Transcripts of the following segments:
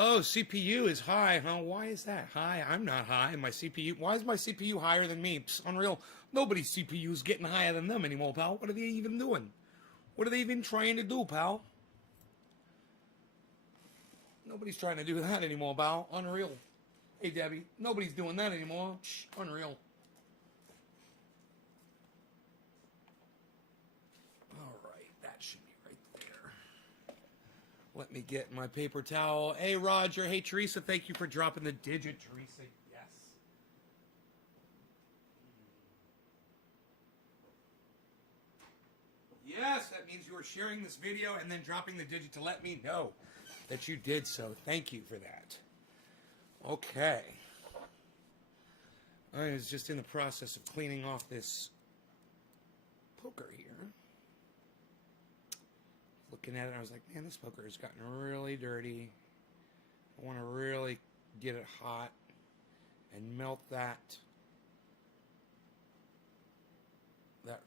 Oh, CPU is high, huh? Why is that high? I'm not high. My CPU. Why is my CPU higher than me? Psst, unreal. Nobody's CPU is getting higher than them anymore, pal. What are they even doing? What are they even trying to do, pal? Nobody's trying to do that anymore, pal. Unreal. Hey, Debbie. Nobody's doing that anymore. Shh, unreal. All right, that should be right there. Let me get my paper towel. Hey, Roger. Hey, Teresa. Thank you for dropping the digit, Teresa. Yes. Yes, that means you are sharing this video and then dropping the digit to let me know that you did so. Thank you for that. Okay. I was just in the process of cleaning off this poker here. Looking at it, I was like, man, this poker has gotten really dirty. I want to really get it hot and melt that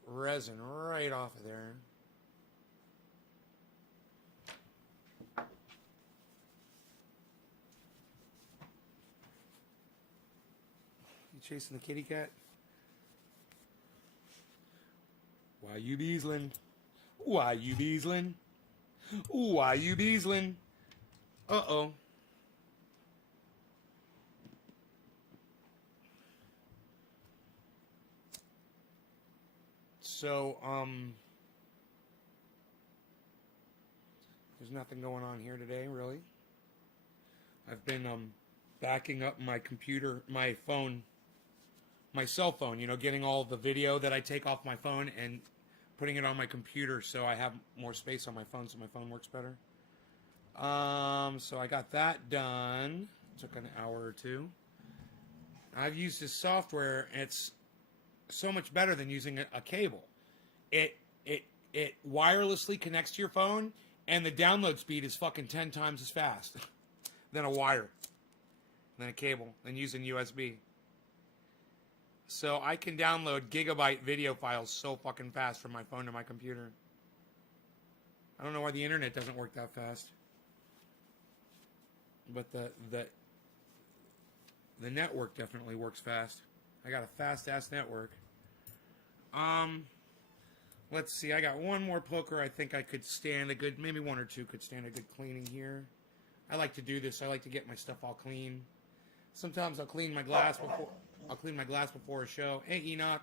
resin right off of there. You chasing the kitty cat? Why you beasling? Why you beasling? Why you beasling? Uh-oh. So, there's nothing going on here today, really. I've been, backing up my computer, my phone, my cell phone, you know, getting all the video that I take off my phone and putting it on my computer so I have more space on my phone so my phone works better. So I got that done. It took an hour or two. I've used this software, and it's so much better than using a cable. It wirelessly connects to your phone, and the download speed is fucking 10 times as fast than a wire, than a cable, than using USB. So I can download gigabyte video files so fucking fast from my phone to my computer. I don't know why the internet doesn't work that fast. But the network definitely works fast. I got a fast-ass network. Let's see. I got one more poker. I think I could stand a good, maybe one or two could stand a good cleaning here. I like to do this. I like to get my stuff all clean. Sometimes I'll clean my glass before a show. Hey, Enoch.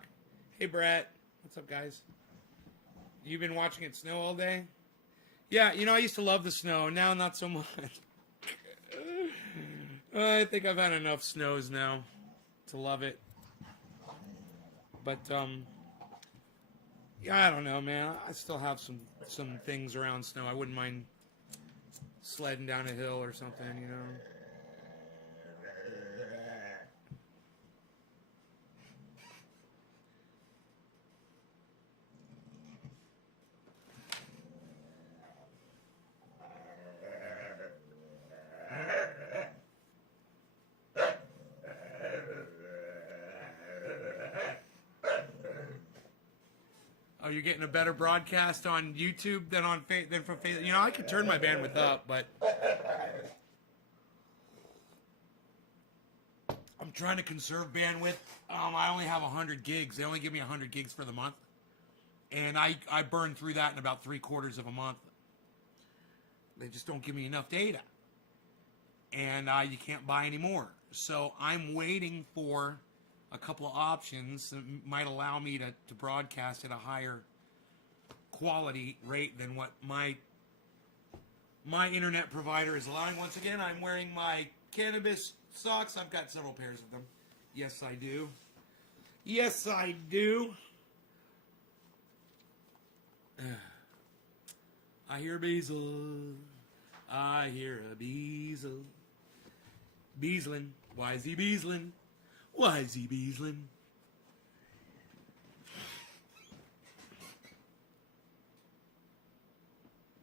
Hey, Brett. What's up, guys? You've been watching it snow all day? Yeah, you know, I used to love the snow. Now, not so much. I think I've had enough snows now to love it. But, yeah, I don't know, man. I still have some things around snow. I wouldn't mind sledding down a hill or something, you know. Oh, you're getting a better broadcast on YouTube than from Facebook. You know, I could turn my bandwidth up, but I'm trying to conserve bandwidth. I only have 100 gigs. They only give me 100 gigs for the month, and I burn through that in about 3/4 of a month. They just don't give me enough data, and you can't buy any more. So I'm waiting for a couple of options that might allow me to broadcast at a higher quality rate than what my internet provider is allowing. Once again, I'm wearing my cannabis socks. I've got several pairs of them. Yes, I do. Yes, I do. I hear Beazle. I hear a Beazle. Beazlin'. Why is he Beazlin'? Why is he Beazlin'?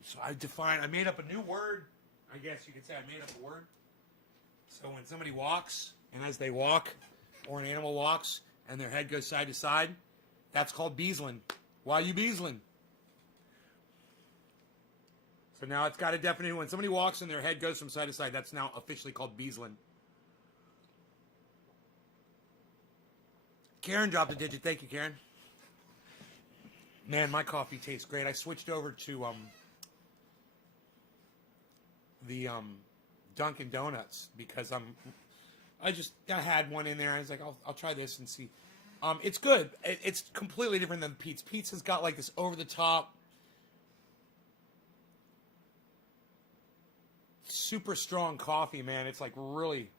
So I made up a new word. I guess you could say I made up a word. So when somebody walks, and as they walk, or an animal walks, and their head goes side to side, that's called Beazlin'. Why are you Beazlin'? So now it's got a definite, when somebody walks and their head goes from side to side, that's now officially called Beaslin. Karen dropped a digit. Thank you, Karen. Man, my coffee tastes great. I switched over to the Dunkin' Donuts because I had one in there. I was like, I'll try this and see. It's good. It's completely different than Pete's. Pete's has got like this over the top, super strong coffee, man. It's like really.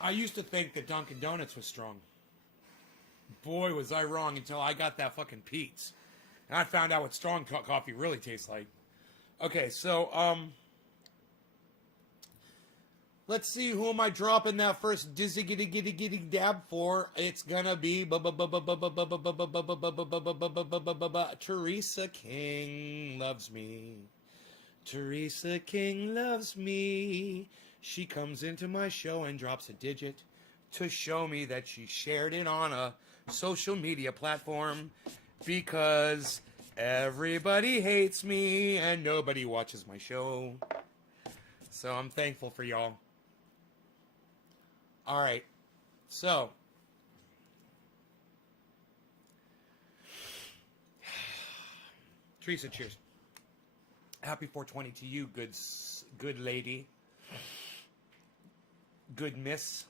I used to think that Dunkin' Donuts was strong. Boy, was I wrong until I got that fucking Pete's. And I found out what strong coffee really tastes like. Okay, so, let's see, who am I dropping that first dizzy giddy giddy giddy dab for? It's gonna be Teresa King loves me. Teresa King loves me. She comes into my show and drops a digit to show me that she shared it on a social media platform because everybody hates me and nobody watches my show. So I'm thankful for y'all. All right. So Teresa, cheers. Happy 420 to you, good lady. Good miss.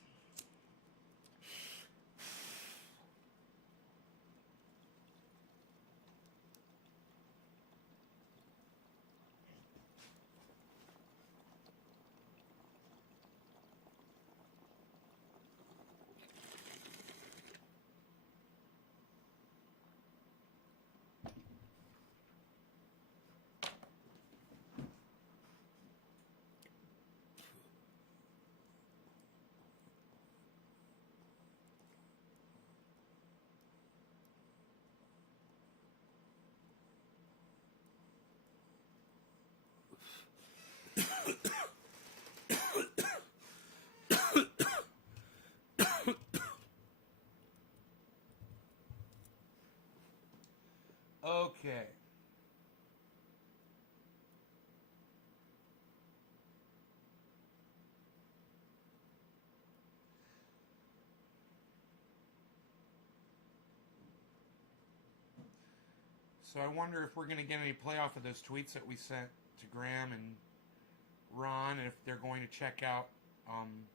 Okay. So I wonder if we're going to get any playoff of those tweets that we sent to Graham and Ron, and if they're going to check out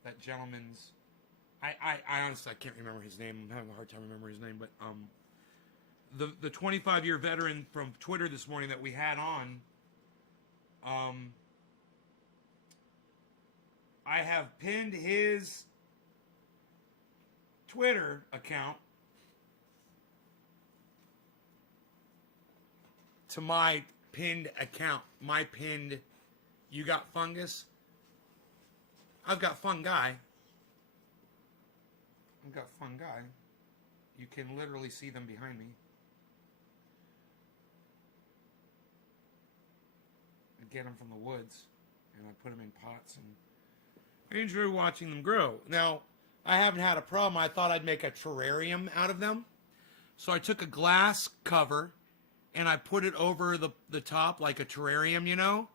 that gentleman's. I honestly I can't remember his name. I'm having a hard time remembering his name, but the 25-year veteran from Twitter this morning that we had on. I have pinned his Twitter account to my pinned account. My pinned, you got fungus? I've got fungi. I've got fungi. You can literally see them behind me. I get them from the woods, and I put them in pots, and I enjoy watching them grow. Now, I haven't had a problem. I thought I'd make a terrarium out of them. So I took a glass cover, and I put it over the top like a terrarium, you know?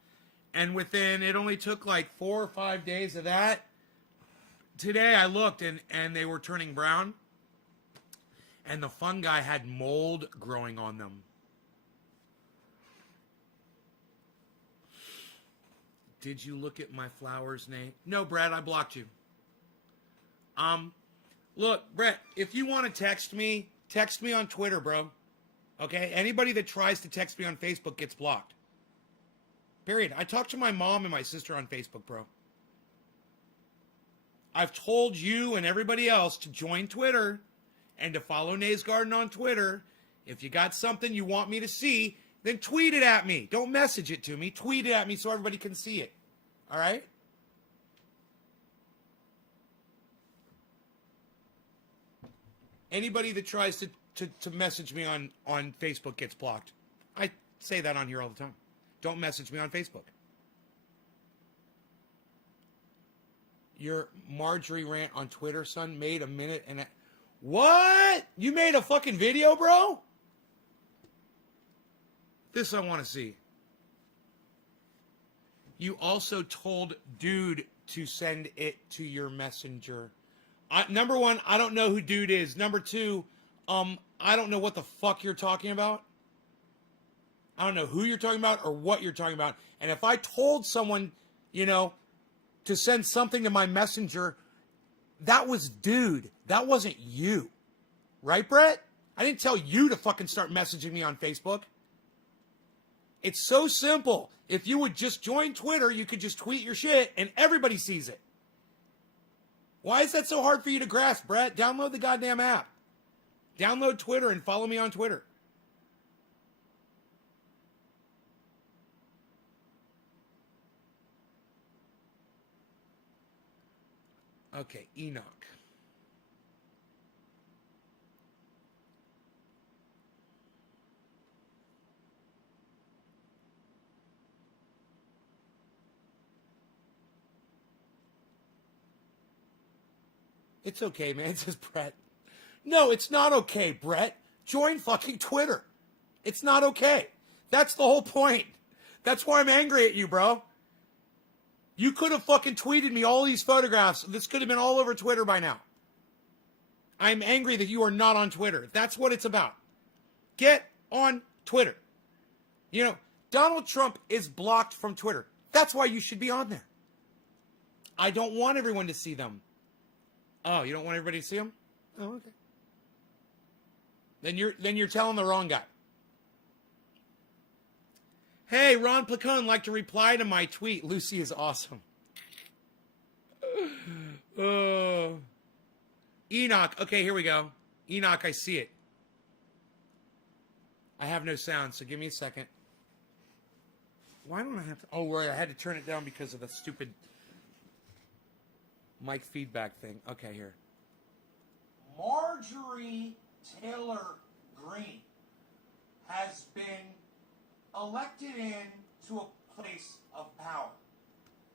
And within, it only took like 4 or 5 days of that. Today I looked, and they were turning brown. And the fungi had mold growing on them. Did you look at my flower's name? No, Brad, I blocked you. Look, Brett, if you want to text me on Twitter, bro. Okay? Anybody that tries to text me on Facebook gets blocked. Period. I talk to my mom and my sister on Facebook, bro. I've told you and everybody else to join Twitter and to follow Nays Garden on Twitter. If you got something you want me to see, then tweet it at me. Don't message it to me. Tweet it at me so everybody can see it. All right? Anybody that tries to message me on Facebook gets blocked. I say that on here all the time. Don't message me on Facebook. Your Marjorie rant on Twitter, son, made a minute and what? You made a fucking video, bro? This I want to see. You also told dude to send it to your messenger. Number one, I don't know who dude is. Number two, I don't know what the fuck you're talking about. I don't know who you're talking about or what you're talking about. And if I told someone, you know, to send something to my messenger, that was dude. That wasn't you. Right, Brett? I didn't tell you to fucking start messaging me on Facebook. It's so simple. If you would just join Twitter, you could just tweet your shit and everybody sees it. Why is that so hard for you to grasp, Brett? Download the goddamn app. Download Twitter and follow me on Twitter. Okay, Enoch. It's okay, man, says Brett. No, it's not okay, Brett. Join fucking Twitter. It's not okay. That's the whole point. That's why I'm angry at you, bro. You could have fucking tweeted me all these photographs. This could have been all over Twitter by now. I'm angry that you are not on Twitter. That's what it's about. Get on Twitter. You know, Donald Trump is blocked from Twitter. That's why you should be on there. I don't want everyone to see them. Oh, you don't want everybody to see them? Oh, okay. Then you're telling the wrong guy. Hey, Ron Placone, like to reply to my tweet. Lucy is awesome. Enoch. Okay, here we go. Enoch, I see it. I have no sound, so give me a second. Why don't I have to? Oh, right, I had to turn it down because of the stupid mic feedback thing. Okay, here. Marjorie Taylor Greene has been elected into a place of power.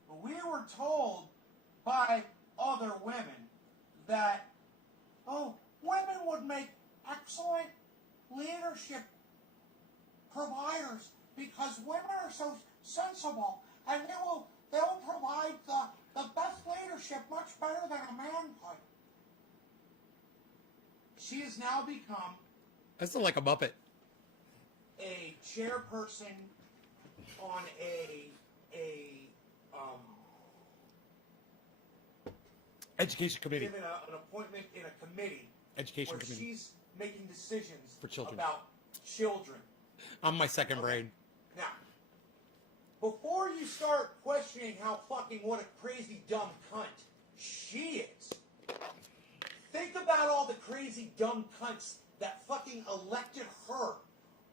But we were told by other women that, oh, women would make excellent leadership providers because women are so sensible and they'll provide the best leadership much better than a man could. She has now become... That's like a Muppet. A chairperson on education committee. Given an appointment in a committee. Education committee. She's making decisions for children. About children. I'm my second brain. Now, before you start questioning how fucking what a crazy dumb cunt she is, think about all the crazy dumb cunts that fucking elected her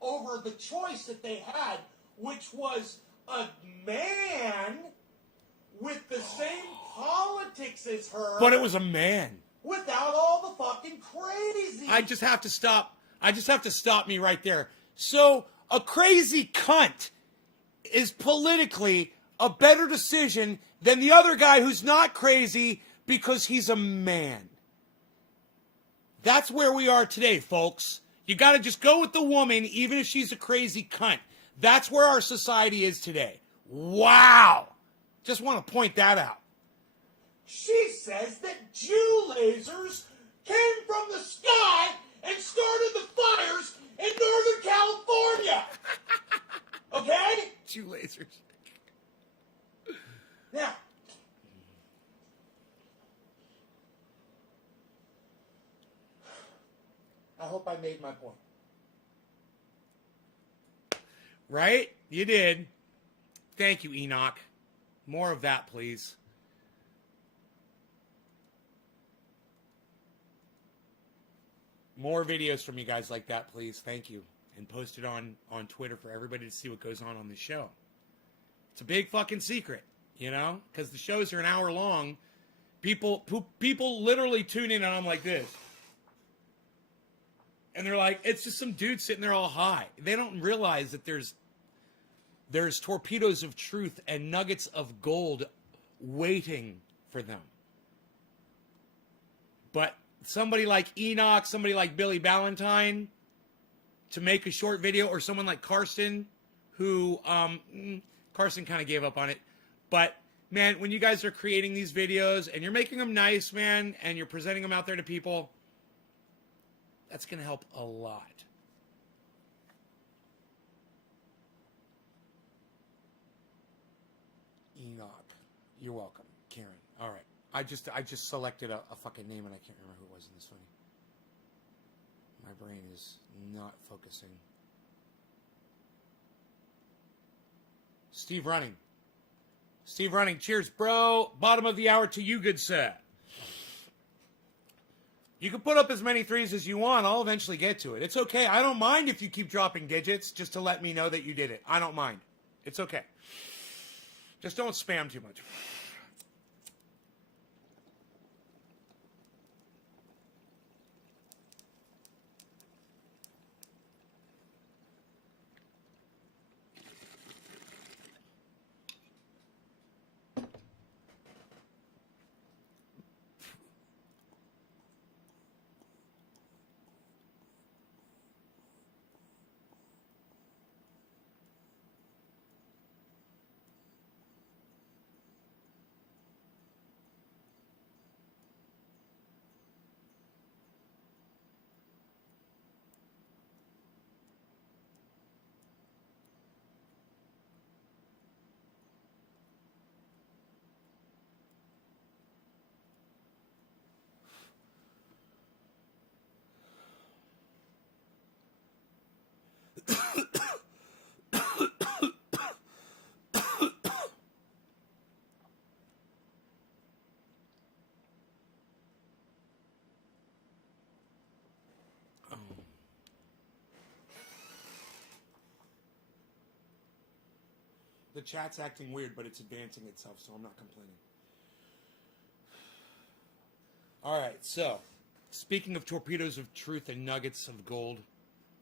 over the choice that they had, which was a man with the same politics as her. But it was a man. Without all the fucking crazy. I just have to stop me right there. So, a crazy cunt is politically a better decision than the other guy who's not crazy because he's a man. That's where we are today, folks. You got to just go with the woman, even if she's a crazy cunt. That's where our society is today. Wow. Just want to point that out. She says that Jew lasers came from the sky and started the fires in Northern California. Okay? Jew lasers. Now, I hope I made my point. Right? You did. Thank you, Enoch. More of that, please. More videos from you guys like that, please. Thank you. And post it on Twitter for everybody to see what goes on the show. It's a big fucking secret, you know? Because the shows are an hour long. People literally tune in and I'm like this. And they're like, it's just some dude sitting there all high. They don't realize that there's torpedoes of truth and nuggets of gold waiting for them. But somebody like Enoch, somebody like Billy Ballantyne, to make a short video, or someone like Carson, who Carson kind of gave up on it. But man, when you guys are creating these videos and you're making them nice, man, and you're presenting them out there to people, that's going to help a lot. Enoch, you're welcome. Karen, all right. I just selected a fucking name and I can't remember who it was in this funny. My brain is not focusing. Steve Running. Steve Running, cheers, bro. Bottom of the hour to you, good sir. You can put up as many threes as you want. I'll eventually get to it. It's okay. I don't mind if you keep dropping digits just to let me know that you did it. I don't mind. It's okay. Just don't spam too much. The chat's acting weird, but it's advancing itself, so I'm not complaining. All right, so speaking of torpedoes of truth and nuggets of gold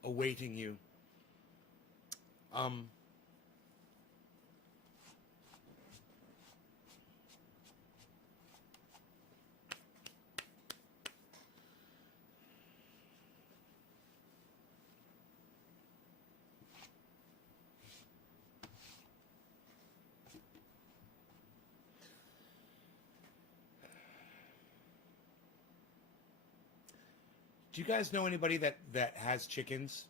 awaiting you, do you guys know anybody that has chickens?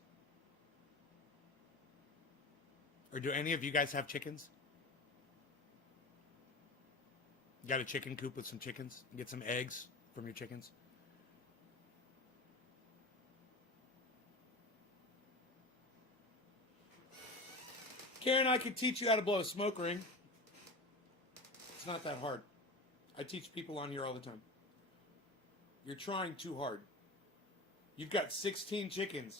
Or do any of you guys have chickens? You got a chicken coop with some chickens? Get some eggs from your chickens? Karen, I could teach you how to blow a smoke ring. It's not that hard. I teach people on here all the time. You're trying too hard. You've got 16 chickens.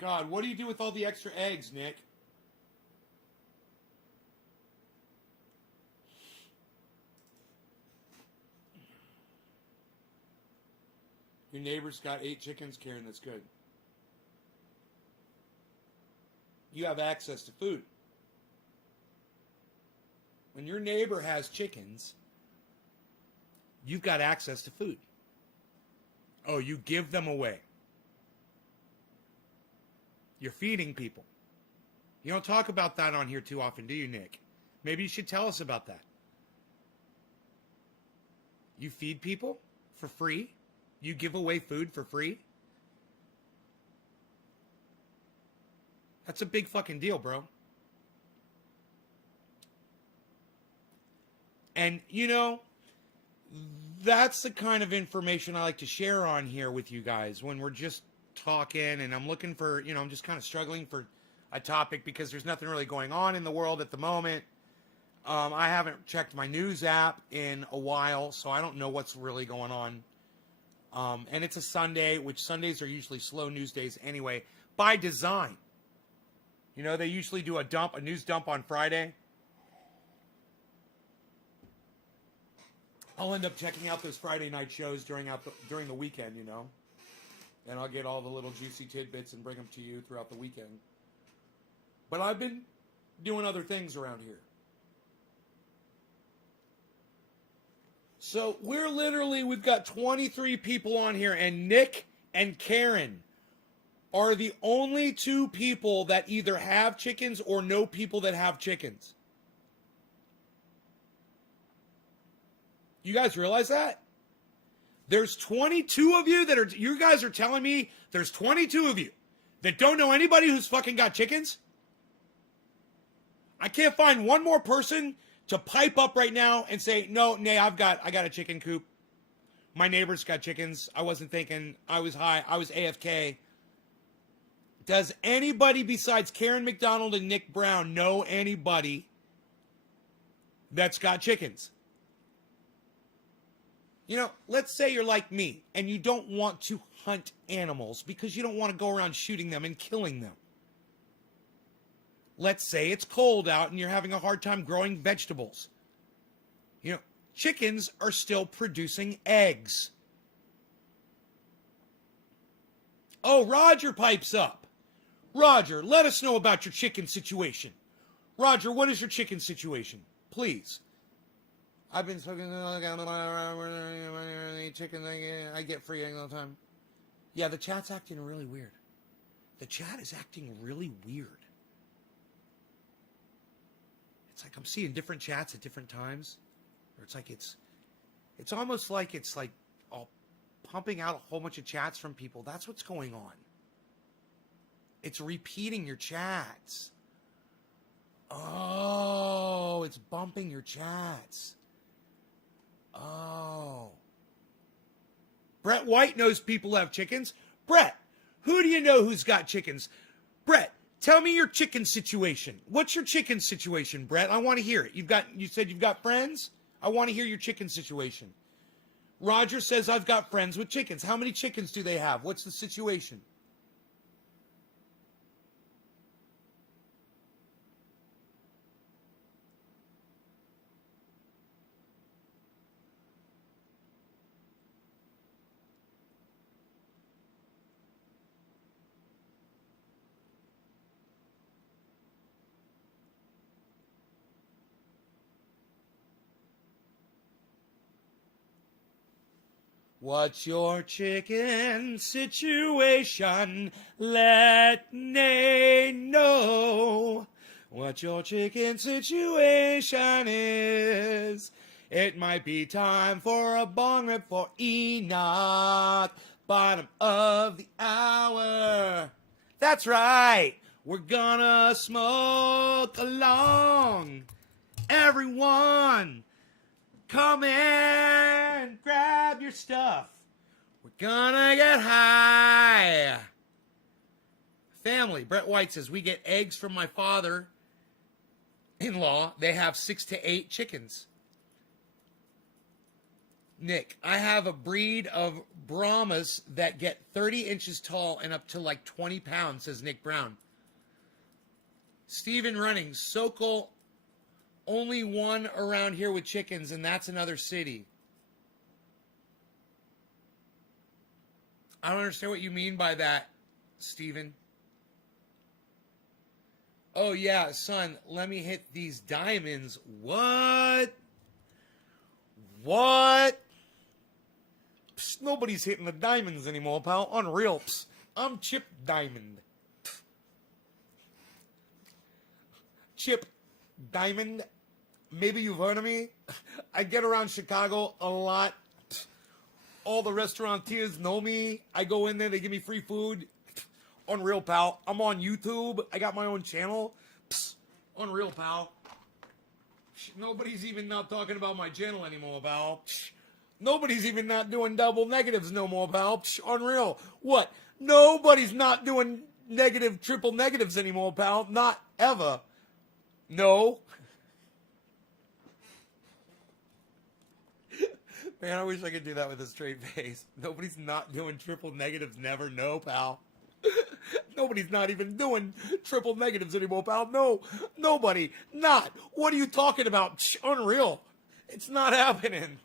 God, what do you do with all the extra eggs, Nick? Your neighbor's got 8 chickens, Karen. That's good. You have access to food. When your neighbor has chickens, you've got access to food. Oh, you give them away. You're feeding people. You don't talk about that on here too often, do you, Nick? Maybe you should tell us about that. You feed people for free? You give away food for free? That's a big fucking deal, bro. And, you know, that's the kind of information I like to share on here with you guys when we're just talking and I'm looking for, you know, I'm just kind of struggling for a topic because there's nothing really going on in the world at the moment. I haven't checked my news app in a while, so I don't know what's really going on. And it's a Sunday, which Sundays are usually slow news days anyway, by design. You know, they usually do a news dump on Friday. I'll end up checking out those Friday night shows during the weekend, you know. And I'll get all the little juicy tidbits and bring them to you throughout the weekend. But I've been doing other things around here. So we've got 23 people on here, and Nick and Karen are the only two people that either have chickens or know people that have chickens. You guys realize that? There's 22 of you that are, you guys are telling me there's 22 of you that don't know anybody who's fucking got chickens? I can't find one more person to pipe up right now and say, no, Nay, I got a chicken coop. My neighbor's got chickens. I wasn't thinking. I was high. I was AFK. Does anybody besides Karen McDonald and Nick Brown know anybody that's got chickens? You know, let's say you're like me and you don't want to hunt animals because you don't want to go around shooting them and killing them. Let's say it's cold out and you're having a hard time growing vegetables. You know, chickens are still producing eggs. Oh, Roger pipes up. Roger, let us know about your chicken situation. Roger, what is your chicken situation? Please. I've been talking chicken. I get free eggs all the time. Yeah, the chat's acting really weird. The chat is acting really weird. It's like I'm seeing different chats at different times. Or it's like it's almost like it's like all pumping out a whole bunch of chats from people. That's what's going on. It's repeating your chats. Oh, it's bumping your chats. Oh. Brett White knows people have chickens. Brett, who do you know who's got chickens? Brett, tell me your chicken situation. What's your chicken situation, Brett? I want to hear it. You said you've got friends? I want to hear your chicken situation. Roger says I've got friends with chickens. How many chickens do they have? What's the situation? What's your chicken situation? Let me know what your chicken situation is. It might be time for a bong rip for Enoch. Bottom of the hour. That's right. We're gonna smoke along. Everyone, come in, grab your stuff. We're gonna get high. Family, Brett White says, we get eggs from my father-in-law. They have 6 to 8 chickens. Nick, I have a breed of Brahmas that get 30 inches tall and up to like 20 pounds, says Nick Brown. Stephen Running, Sokol, only one around here with chickens, and that's another city. I don't understand what you mean by that, Stephen. Oh, yeah, son, let me hit these diamonds. What? What? Psst, nobody's hitting the diamonds anymore, pal. Unreal. Psst, I'm Chip Diamond. Chip Diamond. Maybe you've heard of me. I get around Chicago a lot. All the restaurateurs know me. I go in there, they give me free food. Unreal, pal. I'm on YouTube. I got my own channel. Unreal, pal. Nobody's even not talking about my channel anymore, pal. Nobody's even not doing double negatives no more, pal. Unreal. What? Nobody's not doing negative, triple negatives anymore, pal. Not ever. No. Man, I wish I could do that with a straight face. Nobody's not doing triple negatives, never. No, pal. Nobody's not even doing triple negatives anymore, pal. No, nobody. Not. What are you talking about? Unreal. It's not happening.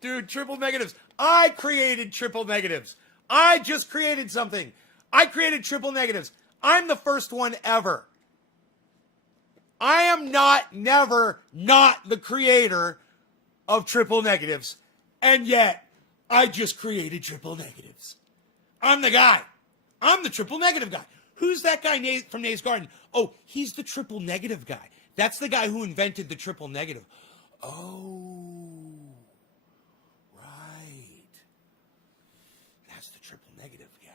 Dude, triple negatives. I created triple negatives. I just created something. I created triple negatives. I'm the first one ever. I am never not the creator of triple negatives. And yet, I just created triple negatives. I'm the guy. I'm the triple negative guy. Who's that guy from Nays Garden? Oh, he's the triple negative guy. That's the guy who invented the triple negative. Oh, right. That's the triple negative guy.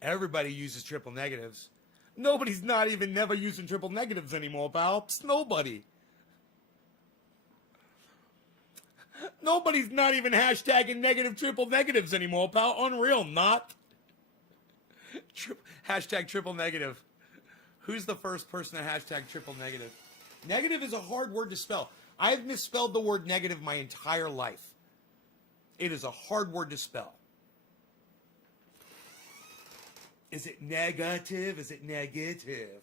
Everybody uses triple negatives. Nobody's not even never using triple negatives anymore, pal. Psst, nobody. Nobody's not even hashtagging negative triple negatives anymore, pal. Unreal, not. Hashtag triple negative. Who's the first person to hashtag triple negative? Negative is a hard word to spell. I've misspelled the word negative my entire life. It is a hard word to spell. Is it negative? Is it negative?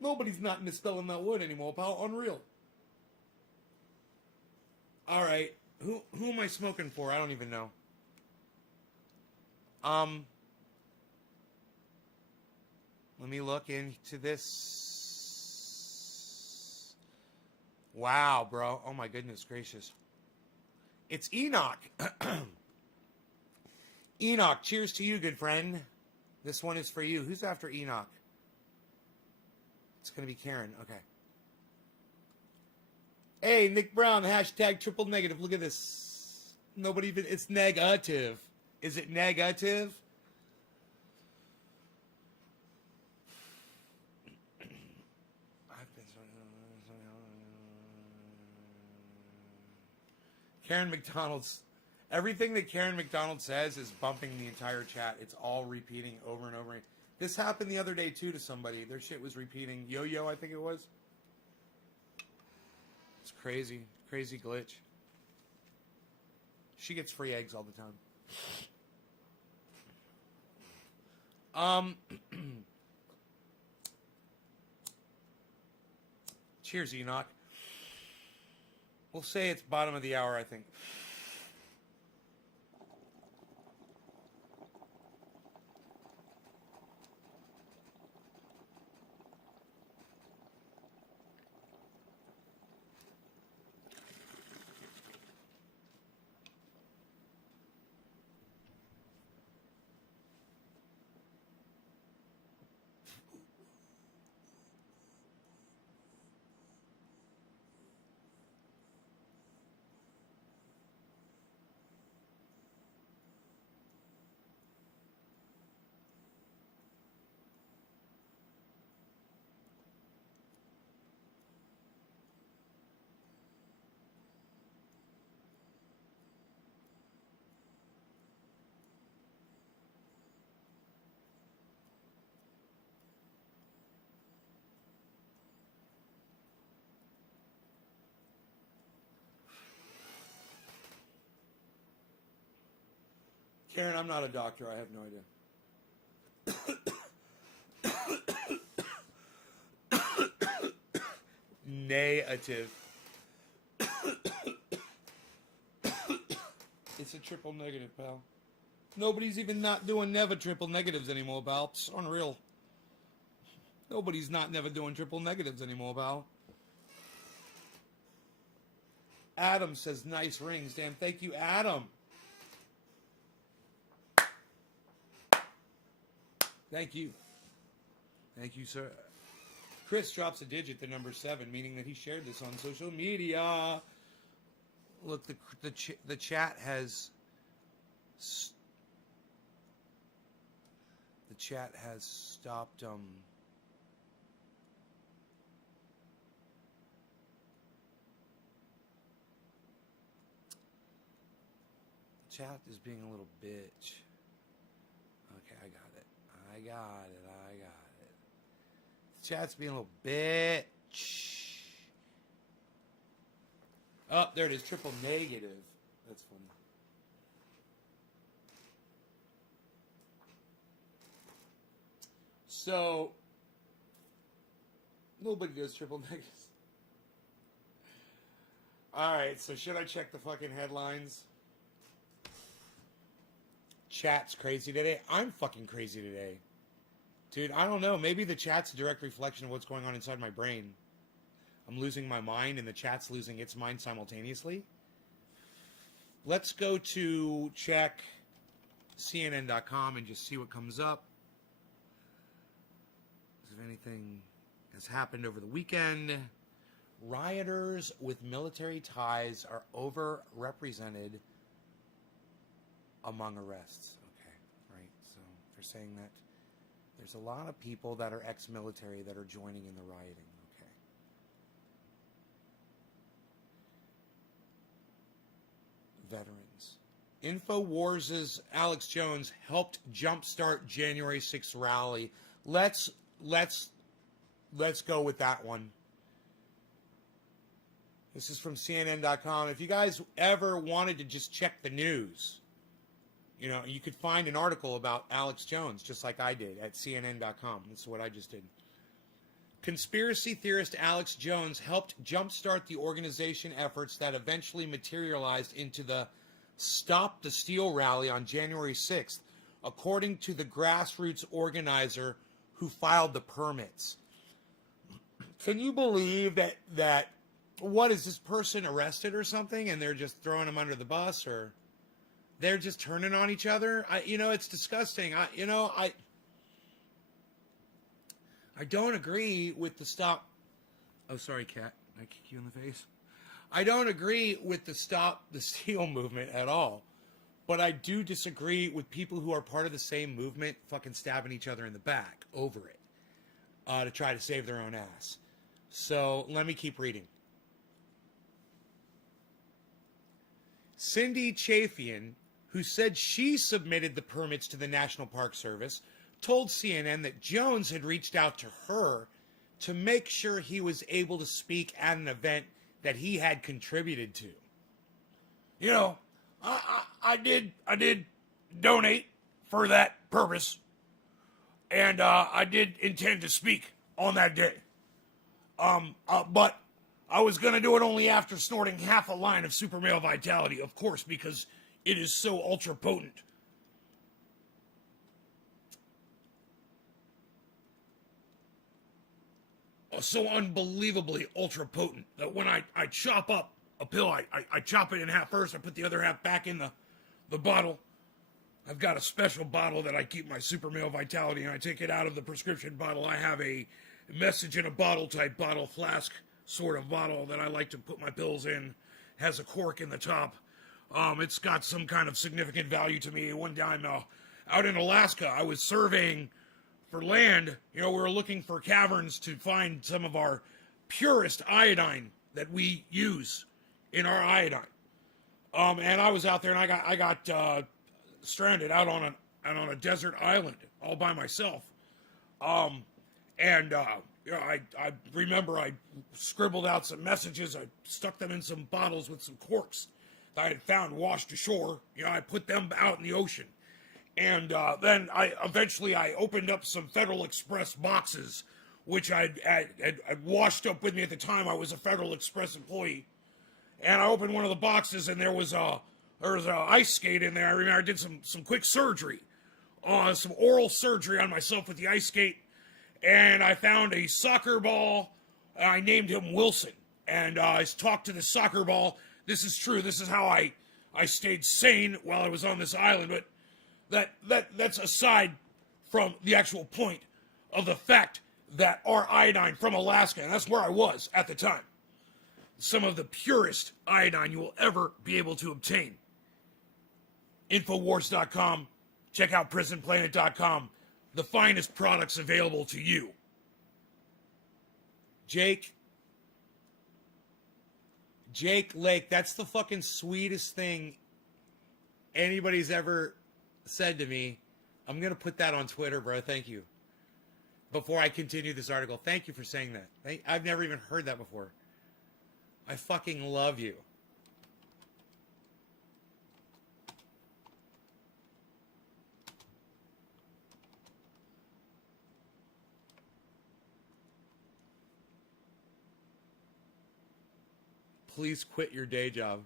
Nobody's not misspelling that word anymore, pal. Unreal. All right. Who am I smoking for? I don't even know. Let me look into this. Wow, bro. Oh my goodness gracious. It's Enoch. Enoch, cheers to you, good friend. This one is for you. Who's after Enoch? It's going to be Karen. Okay. Hey, Nick Brown, hashtag triple negative. Look at this. Nobody even, it's negative. Is it negative? Karen McDonald's. Everything that Karen McDonald says is bumping the entire chat. It's all repeating over and over. This happened the other day, too, to somebody. Their shit was repeating. Yo-Yo, I think it was. It's crazy. Crazy glitch. She gets free eggs all the time. Cheers, Enoch. We'll say it's bottom of the hour, I think. Karen, I'm not a doctor. I have no idea. Negative. It's a triple negative, pal. Nobody's even not doing never triple negatives anymore, pal. It's unreal. Nobody's not never doing triple negatives anymore, pal. Adam says nice rings. Damn, thank you, Adam. Thank you. Thank you, sir. Chris drops a digit, the number 7, meaning that he shared this on social media. Look, the chat has... The chat has stopped... The chat is being a little bitch. Okay, I got it. I got it. The chat's being a little bitch. Oh, there it is. Triple negative. That's funny. So, nobody does triple negatives. Alright, so should I check the fucking headlines? Chat's crazy today. I'm fucking crazy today. Dude, I don't know. Maybe the chat's a direct reflection of what's going on inside my brain. I'm losing my mind and the chat's losing its mind simultaneously. let's go to check CNN.com and just see what comes up. If anything has happened over the weekend. Rioters with military ties are overrepresented among arrests. Okay, right. So they're saying that there's a lot of people that are ex-military that are joining in the rioting. Okay. Veterans. InfoWars' Alex Jones helped jumpstart January 6th rally. Let's go with that one. This is from CNN.com. If you guys ever wanted to just check the news, you know, you could find an article about Alex Jones, just like I did, at CNN.com. That's what I just did. Conspiracy theorist Alex Jones helped jumpstart the organization efforts that eventually materialized into the Stop the Steal rally on January 6th, according to the grassroots organizer who filed the permits. Can you believe that what is this person arrested or something and they're just throwing him under the bus, or they're just turning on each other? It's disgusting. I don't agree with the stop. Oh, sorry, cat. Did I kick you in the face? I don't agree with the Stop the Steal movement at all. But I do disagree with people who are part of the same movement fucking stabbing each other in the back over it to try to save their own ass. So let me keep reading. Cindy Chafian, who said she submitted the permits to the National Park Service, told CNN that Jones had reached out to her to make sure he was able to speak at an event that he had contributed to. You know, I did donate for that purpose, and I did intend to speak on that day. But I was going to do it only after snorting half a line of super male vitality, of course, because it is so ultra potent. So unbelievably ultra potent that when I chop up a pill, I chop it in half first, I put the other half back in the bottle. I've got a special bottle that I keep my super male vitality in. I take it out of the prescription bottle. I have a message in a bottle type bottle, flask sort of bottle that I like to put my pills in. Has a cork in the top. It's got some kind of significant value to me. One time out in Alaska, I was surveying for land. You know, we were looking for caverns to find some of our purest iodine that we use in our iodine. And I was out there, and I got stranded out on a desert island all by myself. I remember I scribbled out some messages. I stuck them in some bottles with some corks that I had found washed ashore. You know, I put them out in the ocean. And then I eventually opened up some Federal Express boxes, which I'd washed up with me at the time. I was a Federal Express employee. And I opened one of the boxes, and there was a ice skate in there. I remember I did some quick surgery, some oral surgery on myself with the ice skate. And I found a soccer ball. I named him Wilson. And I talked to the soccer ball. This is true. This is how I stayed sane while I was on this island. But that's aside from the actual point of the fact that our iodine from Alaska, and that's where I was at the time, some of the purest iodine you will ever be able to obtain. Infowars.com. Check out prisonplanet.com. The finest products available to you. Jake Lake, that's the fucking sweetest thing anybody's ever said to me. I'm going to put that on Twitter, bro. Thank you. Before I continue this article, thank you for saying that. I've never even heard that before. I fucking love you. Please quit your day job.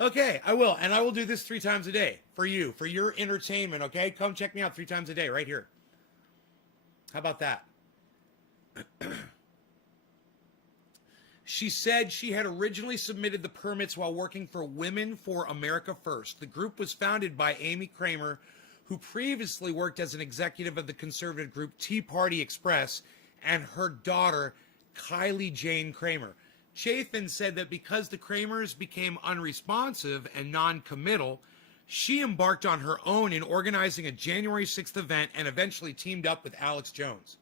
Okay, I will. And I will do this 3 times a day for you, for your entertainment, okay? Come check me out 3 times a day right here. How about that? She said she had originally submitted the permits while working for Women for America First. The group was founded by Amy Kramer, who previously worked as an executive of the conservative group Tea Party Express, and her daughter, Kylie Jane Kramer. Chafin said that because the Kramers became unresponsive and non-committal, she embarked on her own in organizing a January 6th event and eventually teamed up with Alex Jones.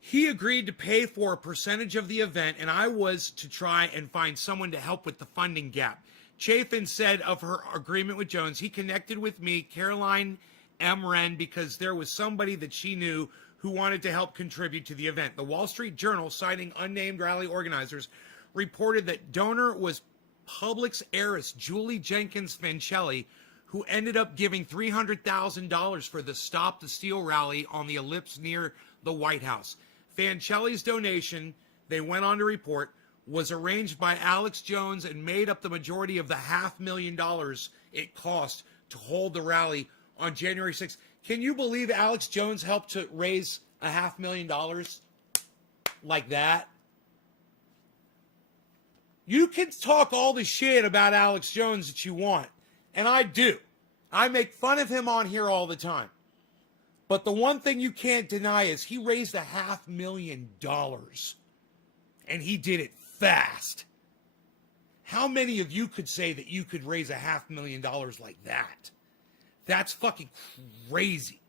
He agreed to pay for a percentage of the event, and I was to try and find someone to help with the funding gap. Chafin said of her agreement with Jones, he connected with me, Caroline M. Wren, because there was somebody that she knew who wanted to help contribute to the event. The Wall Street Journal, citing unnamed rally organizers, reported that donor was Publix heiress Julie Jenkins Fancelli, who ended up giving $300,000 for the Stop the Steal rally on the ellipse near the White House. Fancelli's donation, they went on to report, was arranged by Alex Jones and made up the majority of the $500,000 it cost to hold the rally on January 6th. Can you believe Alex Jones helped to raise $500,000 like that? You can talk all the shit about Alex Jones that you want, and I do. I make fun of him on here all the time. But the one thing you can't deny is he raised $500,000, and he did it fast. How many of you could say that you could raise $500,000 like that? That's fucking crazy.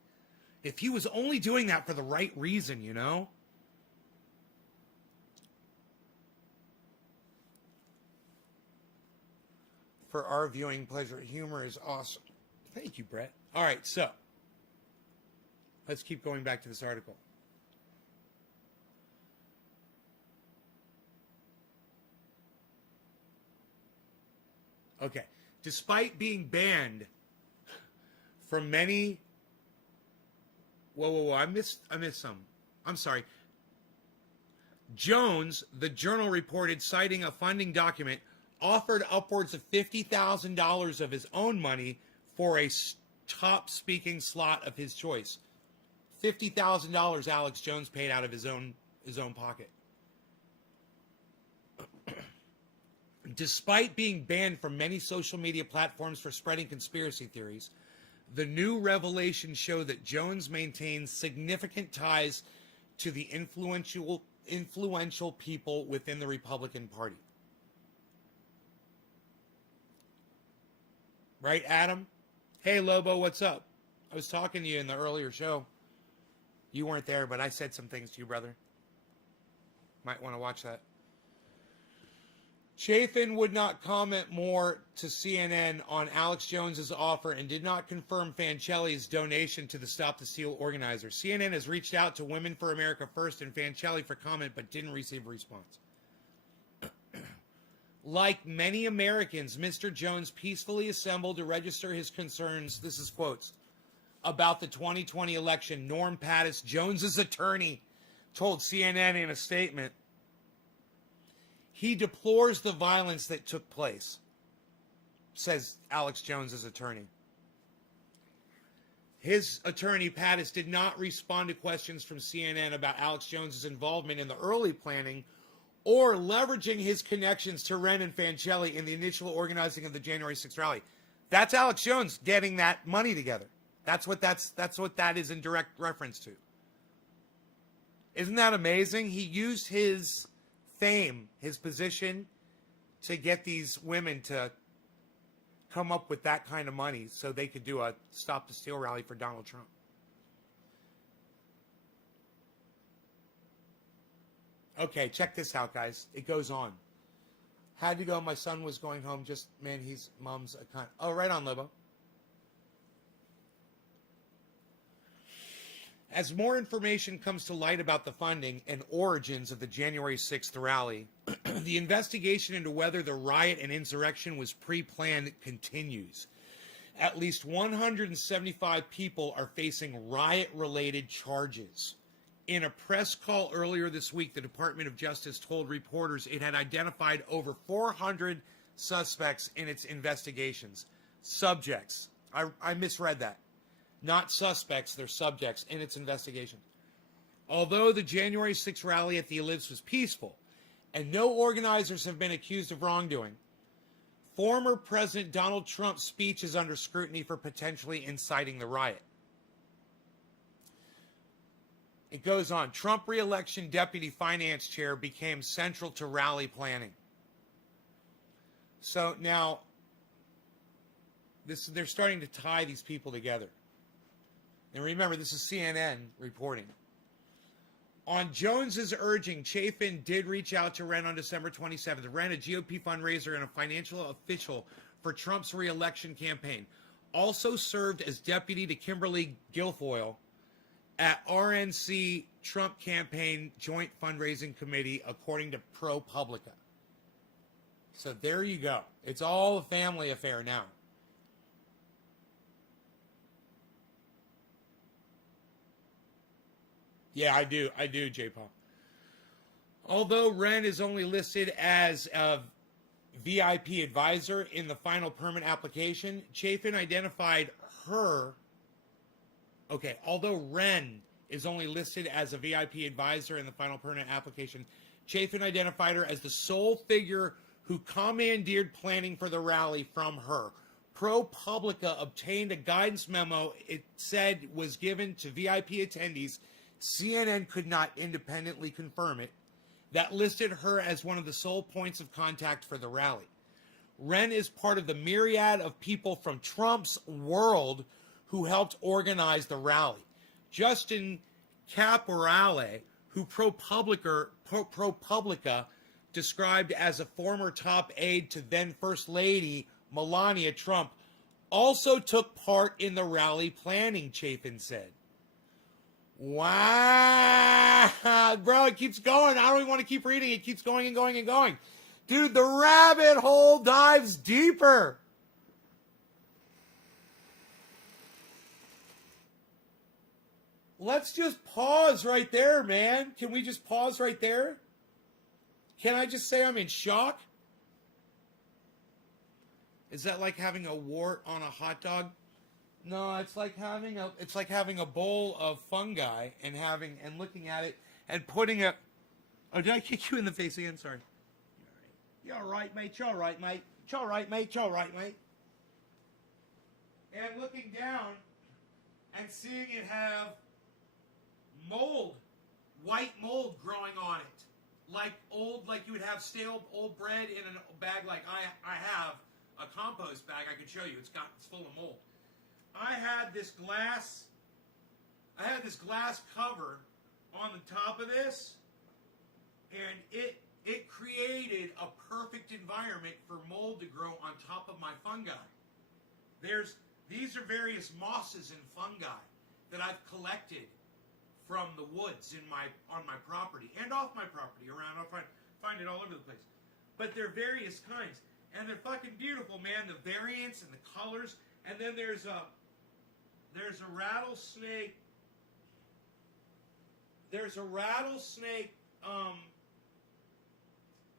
If he was only doing that for the right reason, you know? For our viewing pleasure, humor is awesome. Thank you, Brett. All right, so let's keep going back to this article. Okay. Despite being banned from many... Whoa. I missed some. I'm sorry. Jones, the Journal reported, citing a funding document, offered upwards of $50,000 of his own money for a top speaking slot of his choice. $50,000 Alex Jones paid out of his own pocket. Despite being banned from many social media platforms for spreading conspiracy theories, the new revelations show that Jones maintains significant ties to the influential people within the Republican Party. Right, Adam? Hey, Lobo, what's up? I was talking to you in the earlier show. You weren't there, but I said some things to you, brother. Might want to watch that. Chafin would not comment more to CNN on Alex Jones's offer and did not confirm Fancelli's donation to the Stop the Steal organizer. CNN has reached out to Women for America First and Fancelli for comment, but didn't receive a response. Like many Americans, Mr. Jones peacefully assembled to register his concerns, this is quotes, about the 2020 election. Norm Pattis, Jones's attorney, told CNN in a statement, he deplores the violence that took place, says Alex Jones's attorney. His attorney, Pattis, did not respond to questions from CNN about Alex Jones's involvement in the early planning or leveraging his connections to Wren and Fancelli in the initial organizing of the January 6th rally. That's Alex Jones getting that money together. That's what that is in direct reference to. Isn't that amazing? He used his fame, his position, to get these women to come up with that kind of money so they could do a Stop the Steal rally for Donald Trump. Okay, check this out, guys. It goes on. Had to go. My son was going home. Just, man, he's mom's a cunt. Oh, right on, Lobo. As more information comes to light about the funding and origins of the January 6th rally, the investigation into whether the riot and insurrection was pre-planned continues. At least 175 people are facing riot-related charges. In a press call earlier this week, the Department of Justice told reporters it had identified over 400 suspects in its investigations. Subjects. I misread that. Not suspects, they're subjects in its investigation. Although the January 6th rally at the Ellipse was peaceful, and no organizers have been accused of wrongdoing. Former President Donald Trump's speech is under scrutiny for potentially inciting the riot. It goes on. Trump re-election deputy finance chair became central to rally planning. So now, they're starting to tie these people together. And remember, this is CNN reporting. On Jones's urging, Chafin did reach out to Wren on December 27th. Wren, a GOP fundraiser and a financial official for Trump's re-election campaign, also served as deputy to Kimberly Guilfoyle at RNC Trump Campaign Joint Fundraising Committee, according to ProPublica. So there you go. It's all a family affair now. Yeah, I do, J-Paul. Although Wren is only listed as a VIP advisor in the final permit application, Chafin identified her. Okay, although Wren is only listed as a VIP advisor in the final permit application, Chafin identified her as the sole figure who commandeered planning for the rally from her. ProPublica obtained a guidance memo it said was given to VIP attendees. CNN could not independently confirm it, that listed her as one of the sole points of contact for the rally. Wren is part of the myriad of people from Trump's world who helped organize the rally. Justin Caporale, who ProPublica described as a former top aide to then First Lady Melania Trump, also took part in the rally planning, Chafin said. Wow, bro, it keeps going. I don't even want to keep reading. It keeps going and going and going. Dude, the rabbit hole dives deeper. Let's just pause right there, man. Can we just pause right there? Can I just say I'm in shock? Is that like having a wart on a hot dog? No, it's like having a bowl of fungi and looking at it and putting a. Oh, did I kick you in the face again? Sorry. You're all right, mate. You're all right, mate. You're all right, mate. You're all right, mate. And looking down and seeing it have mold, white mold growing on it, like you would have stale old bread in a bag. Like I have a compost bag. I could show you. It's full of mold. I had this glass cover on the top of this, and it created a perfect environment for mold to grow on top of my fungi. These are various mosses and fungi that I've collected from the woods on my property and off my property around. I'll find it all over the place. But they're various kinds, and they're fucking beautiful, man. The variants and the colors, and then there's a rattlesnake. There's a rattlesnake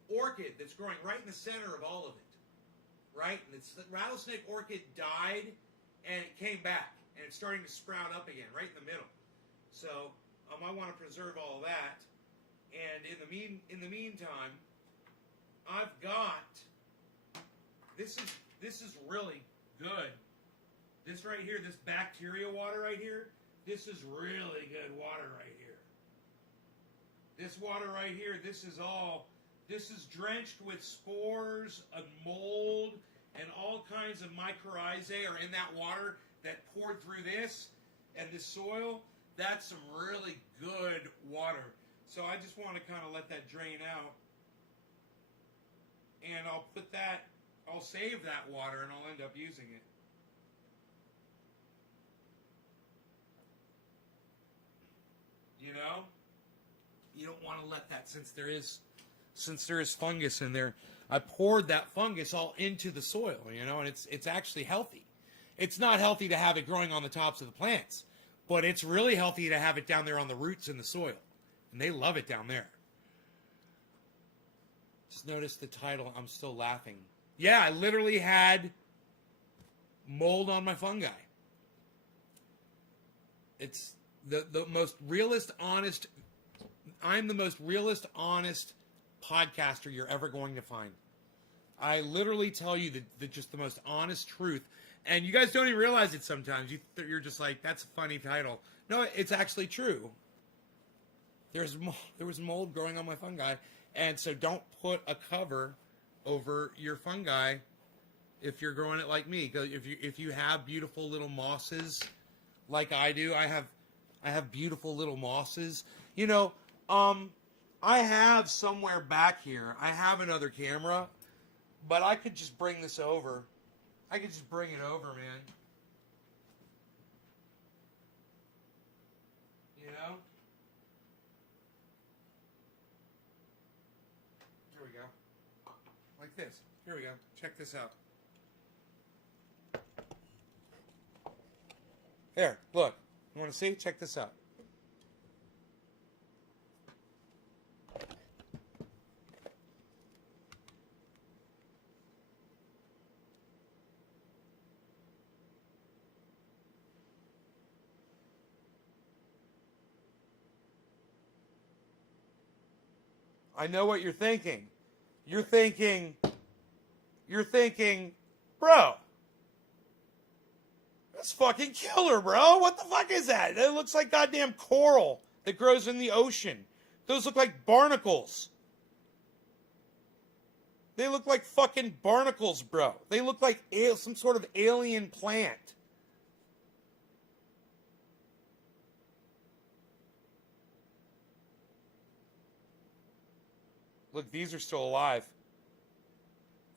orchid that's growing right in the center of all of it. Right? And the rattlesnake orchid died and it came back and it's starting to sprout up again right in the middle. So I want to preserve all of that. And in the meantime, I've got this is really good. This right here, this bacteria water right here, this is really good water right here. This water right here, this is drenched with spores of mold and all kinds of mycorrhizae are in that water that poured through this and this soil. That's some really good water. So I just want to kind of let that drain out. And I'll save that water and I'll end up using it. You know, you don't want to let that, since there is fungus in there. I poured that fungus all into the soil, you know, and it's actually healthy. It's not healthy to have it growing on the tops of the plants, but it's really healthy to have it down there on the roots in the soil, and they love it down there. Just notice the title. I'm still laughing. Yeah, I literally had mold on my fungi. It's the most realist, honest. I'm the most realist, honest podcaster you're ever going to find. I literally tell you the just the most honest truth. And you guys don't even realize it sometimes. You're just like, that's a funny title. No, it's actually true. There was mold growing on my fungi. And so don't put a cover over your fungi if you're growing it like me. Because if you have beautiful little mosses like I do, I have beautiful little mosses. You know, I have somewhere back here, I have another camera, but I could just bring this over. I could just bring it over, man. You know? Here we go. Like this. Here we go. Check this out. There, look. You want to see? Check this out. I know what you're thinking. You're thinking, bro, that's fucking killer, bro. What the fuck is that? It looks like goddamn coral that grows in the ocean. Those look like barnacles. They look like fucking barnacles, bro. They look like some sort of alien plant. Look, these are still alive.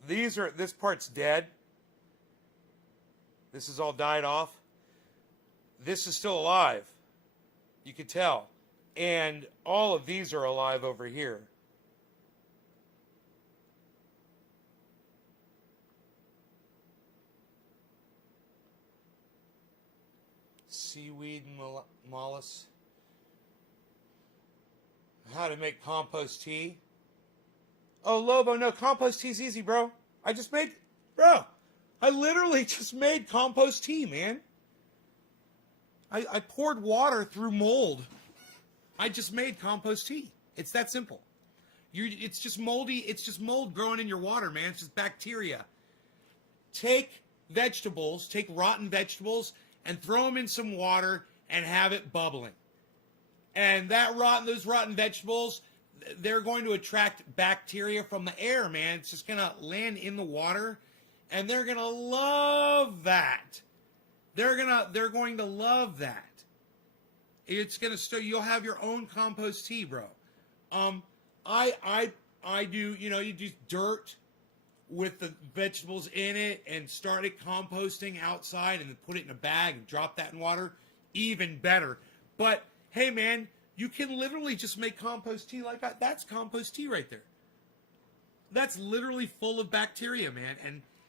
This part's dead. This is all died off. This is still alive. You can tell. And all of these are alive over here. Seaweed mollusks. How to make compost tea. Oh, Lobo, no, compost tea's easy, bro. I literally just made compost tea, man. I poured water through mold. I just made compost tea. It's that simple. It's just moldy. It's just mold growing in your water, man. It's just bacteria. Take rotten vegetables, and throw them in some water and have it bubbling. And those rotten vegetables, they're going to attract bacteria from the air, man. It's just going to land in the water, and they're going to love that. They're going to love that. It's going to you'll have your own compost tea, bro. I do, you do dirt with the vegetables in it and start it composting outside and then put it in a bag and drop that in water. Even better. But hey, man, you can literally just make compost tea like that. That's compost tea right there. That's literally full of bacteria, man.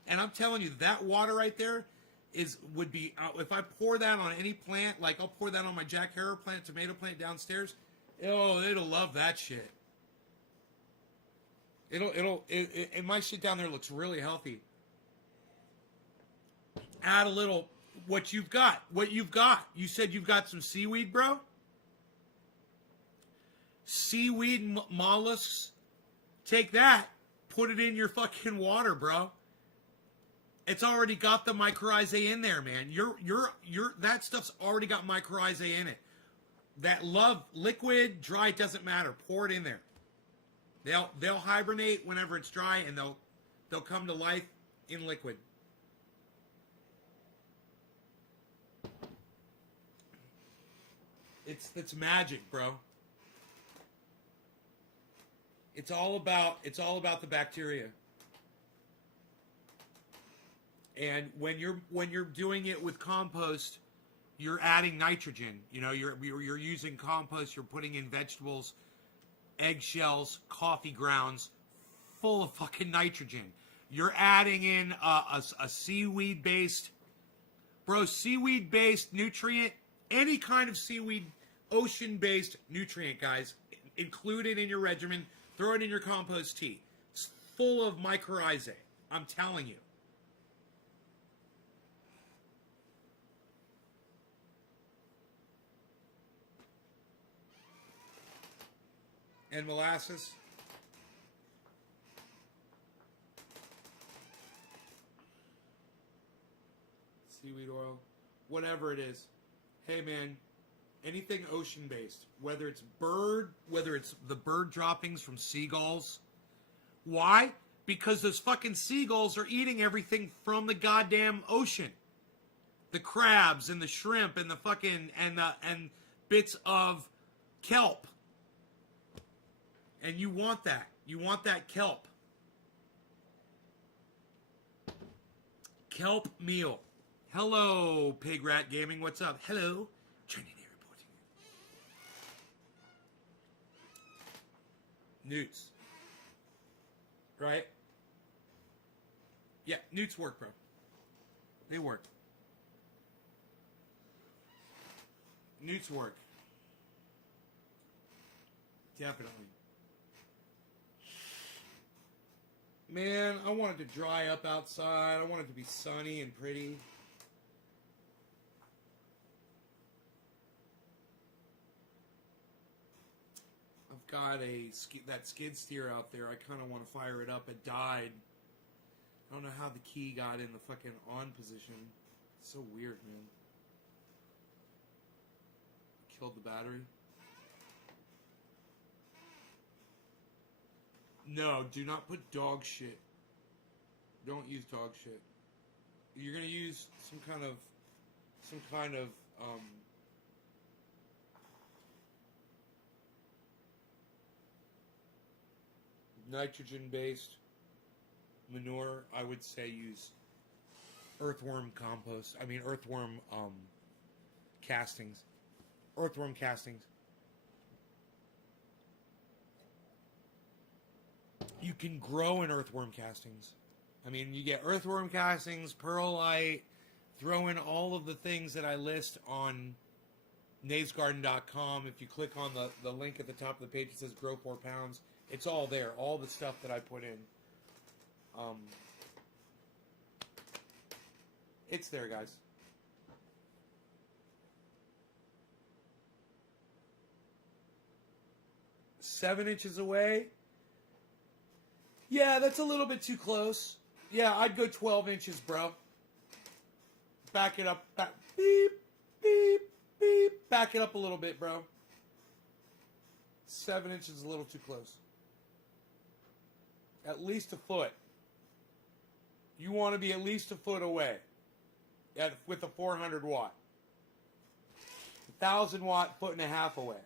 And I'm telling you, that water right there would be, if I pour that on any plant, like I'll pour that on my Jack Harrow plant, tomato plant downstairs, it'll love that shit. And my shit down there looks really healthy. Add a little, what you've got. You said you've got some seaweed, bro? Seaweed mollusks. Take that, put it in your fucking water, bro. It's already got the mycorrhizae in there, man. That stuff's already got mycorrhizae in it. That liquid, dry, it doesn't matter. Pour it in there. They'll hibernate whenever it's dry, and they'll come to life in liquid. It's magic, bro. It's all about the bacteria. And when you're doing it with compost, you're adding nitrogen. You're using compost. You're putting in vegetables, eggshells, coffee grounds, full of fucking nitrogen. You're adding in a seaweed-based nutrient, any kind of seaweed, ocean-based nutrient, guys. Include it in your regimen. Throw it in your compost tea. It's full of mycorrhizae. I'm telling you. And molasses. whatever it is. Hey, man, anything ocean-based, whether it's the bird droppings from seagulls. Why? Because those fucking seagulls are eating everything from the goddamn ocean. The crabs and the shrimp and the fucking and bits of kelp. And you want that. You want that kelp. Kelp meal. Hello, Pig Rat Gaming. What's up? Hello. Training here reporting. Newts. Right? Yeah, newts work, bro. They work. Newts work. Definitely. Man, I want it to dry up outside. I want it to be sunny and pretty. I've got that skid steer out there. I kind of want to fire it up. It died. I don't know how the key got in the fucking on position. It's so weird, man. Killed the battery. No, do not put dog shit. Don't use dog shit. You're gonna use some kind of nitrogen-based manure. I would say use earthworm compost. I mean earthworm castings. Earthworm castings. You can grow in earthworm castings. I mean, you get earthworm castings, perlite, throw in all of the things that I list on navesgarden.com. If you click on the link at the top of the page, it says grow 4 pounds. It's all there. All the stuff that I put in. It's there, guys. Seven inches away? Yeah, that's a little bit too close. Yeah, I'd go 12 inches, bro. Back it up. Beep, beep, beep. Back it up a little bit, bro. 7 inches is a little too close. At least a foot. You want to be at least a foot away with a 400 watt. 1,000 watt, foot and a half away.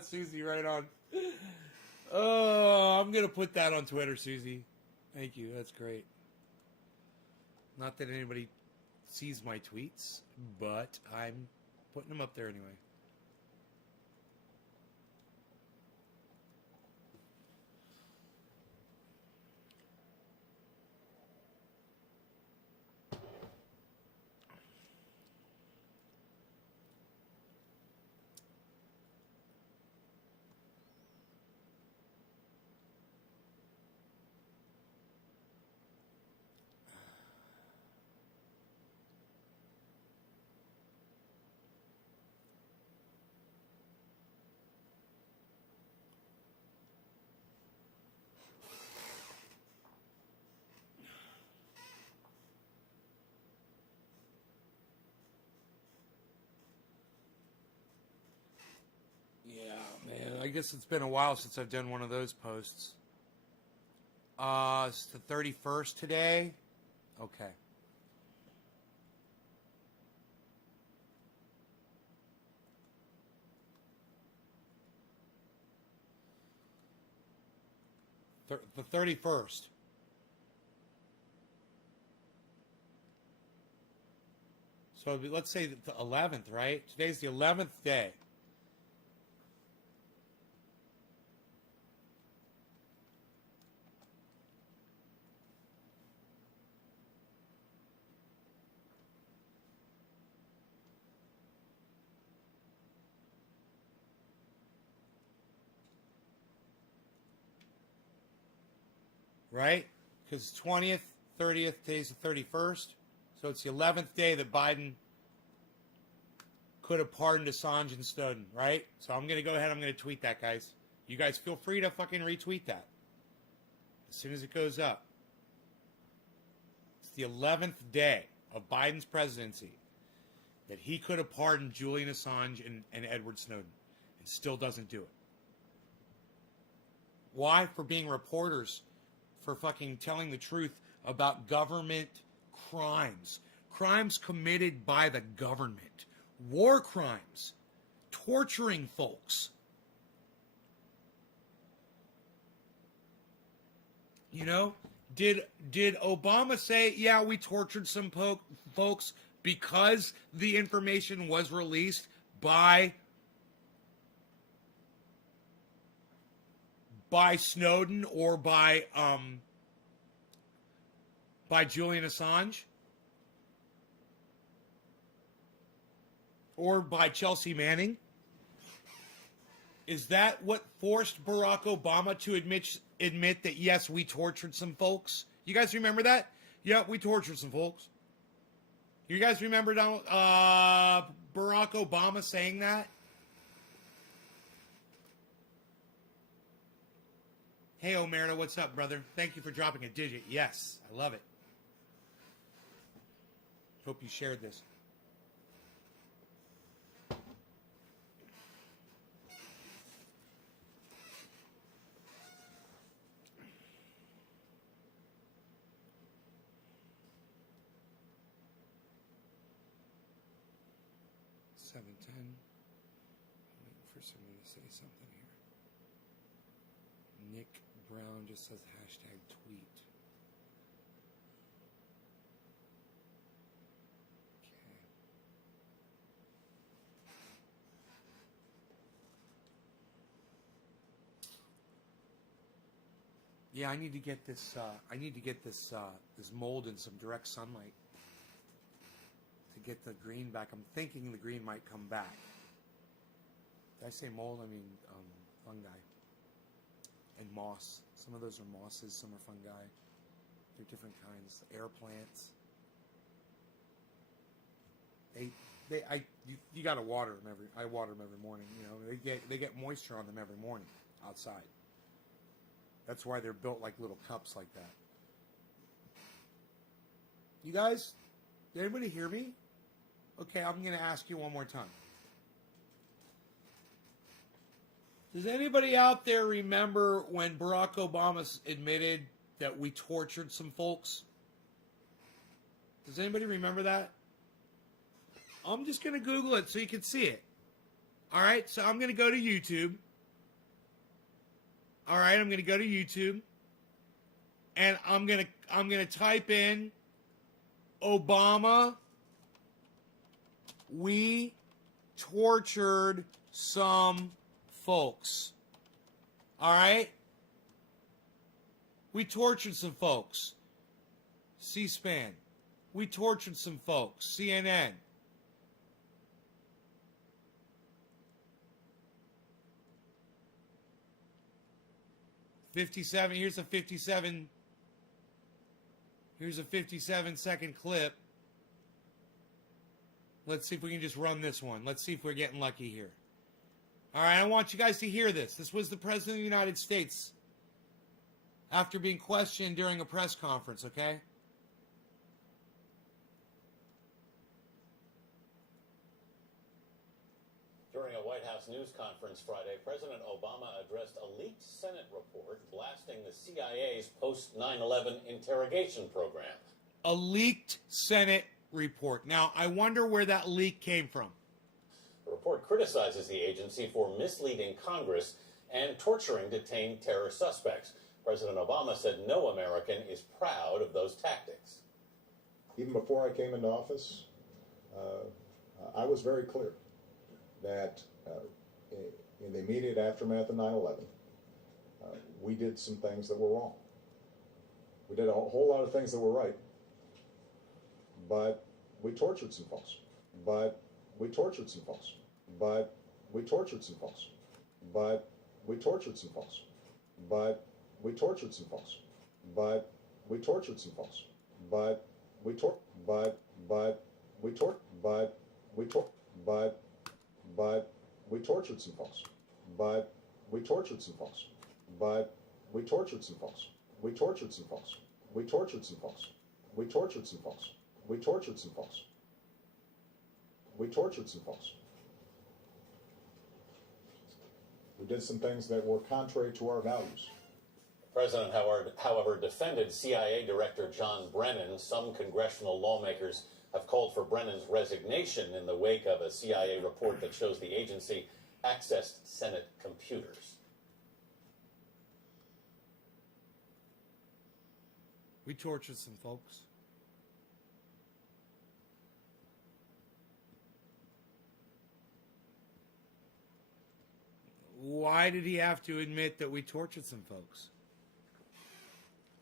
Susie, right on. Oh, I'm going to put that on Twitter, Susie. Thank you. That's great. Not that anybody sees my tweets, but I'm putting them up there anyway. Yeah, man. I guess it's been a while since I've done one of those posts. It's the 31st today. Okay. The 31st. So let's say the 11th, right? Today's the 11th day. Right? Because 20th, 30th, today's the 31st. So it's the 11th day that Biden could have pardoned Assange and Snowden, right? So I'm going to go ahead. I'm going to tweet that, guys. You guys feel free to fucking retweet that as soon as it goes up. It's the 11th day of Biden's presidency that he could have pardoned Julian Assange and Edward Snowden and still doesn't do it. Why? For being reporters, for fucking telling the truth about government crimes. Crimes committed by the government. War crimes. Torturing folks. You know, did Obama say, yeah, we tortured some folks because the information was released by Snowden or by Julian Assange? Or by Chelsea Manning? Is that what forced Barack Obama to admit that, yes, we tortured some folks? You guys remember that? Yeah, we tortured some folks. You guys remember Barack Obama saying that? Hey, Omerta, what's up, brother? Thank you for dropping a digit. Yes, I love it. Hope you shared this. Someone to say something here. Nick Brown just says hashtag tweet. Okay. Yeah, I need to get this. This mold in some direct sunlight to get the green back. I'm thinking the green might come back. Did I say mold? I mean fungi and moss. Some of those are mosses, some are fungi. They're different kinds. Air plants. You got to water them I water them every morning. You know, they get moisture on them every morning outside. That's why they're built like little cups like that. You guys, did anybody hear me? Okay, I'm going to ask you one more time. Does anybody out there remember when Barack Obama admitted that we tortured some folks? Does anybody remember that? I'm just going to Google it so you can see it. All right, so I'm going to go to YouTube. All right, I'm going to go to YouTube. And I'm going to type in Obama, we tortured some folks. All right? We tortured some folks. C-SPAN. We tortured some folks. CNN. Here's a 57-second clip. Let's see if we can just run this one. Let's see if we're getting lucky here. All right, I want you guys to hear this. This was the President of the United States after being questioned during a press conference, okay? During a White House news conference Friday, President Obama addressed a leaked Senate report blasting the CIA's post-9/11 interrogation program. A leaked Senate report. Now, I wonder where that leak came from. The report criticizes the agency for misleading Congress and torturing detained terror suspects. President Obama said no American is proud of those tactics. Even before I came into office, I was very clear that in the immediate aftermath of 9/11, we did some things that were wrong. We did a whole lot of things that were right, but we tortured some folks. But we tortured some folks. But we tortured some folks. But we tortured some folks. But we tortured some folks. But we tortured some folks. But we tor. But we tor. But we tor. But but we tortured some folks. But we tortured some folks. But we tortured some folks. We tortured some folks. We tortured some folks. We tortured some folks. We tortured some folks. We tortured some folks. We did some things that were contrary to our values. The president, however, defended CIA Director John Brennan. Some congressional lawmakers have called for Brennan's resignation in the wake of a CIA report that shows the agency accessed Senate computers. We tortured some folks. Why did he have to admit that we tortured some folks?